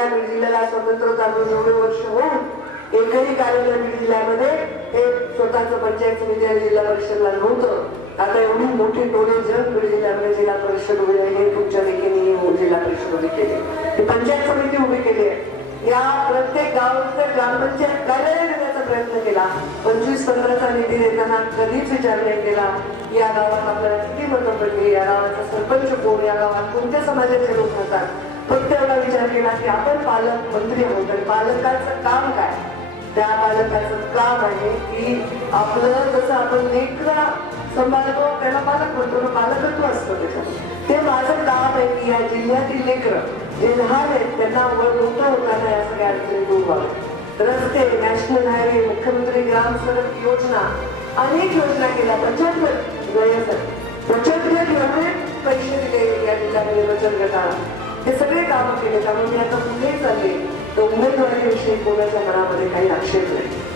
आपल्या बीड जिल्ह्याला स्वतंत्र चालून एवढे वर्ष होऊन एकही कार्यालय बीड जिल्ह्यामध्ये हे स्वतःच पंचायत समिती आणि जिल्हा परिषदला नव्हतं. आता एवढी मोठी टोळी जग बीड जिल्ह्यामध्ये जिल्हा परिषद उभी आहे हे तुमच्या देखील जिल्हा परिषद उभी केली ही पंचायत समिती उभी केली आहे. या प्रत्येक गावाचं ग्रामपंचायत कार्यालय देण्याचा प्रयत्न केला. पंचवीस पंधराचा निधी देताना कधीच विचार नाही केला. या गावात आपल्याला किती मतं पडली? या गावाचा सरपंच कोण? या गावात कोणत्या समाजाचे लोक राहतात प्रश्न केला की आपण पालक मंत्री आहोत. आणि पालकाचं काम काय? त्या पालकाचं काम आहे की आपलं जसं आपण लेकरा सांभाळतो त्याला पालक म्हणतो ना पालकत्व असतं त्याच्यात. ते माझं काम आहे की या जिल्ह्यातील लेकरं जे लहान आहेत त्यांना वर मोठं होताना या सगळ्या अडचणी दूर व्हाव्या रस्ते नॅशनल हायवे मुख्यमंत्री ग्राम सडक योजना अनेक योजना केल्या. पंच्याहत्तर वयासाठी बचत एवढे पैसे दिले या जिल्ह्यामध्ये बचत गटाला हे सगळे कामं केले त्यामुळे मी आता पुढे चालले. तर उमेदवारीविषयी कोणाच्या मनामध्ये काही आक्षेप नाही.